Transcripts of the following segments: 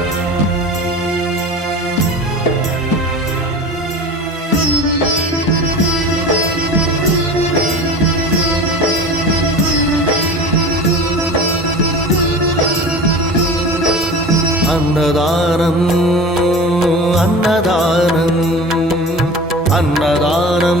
భవ అన్నదానం అన్నదానం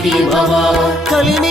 అన్నదాత సుఖీ భవ కలిమి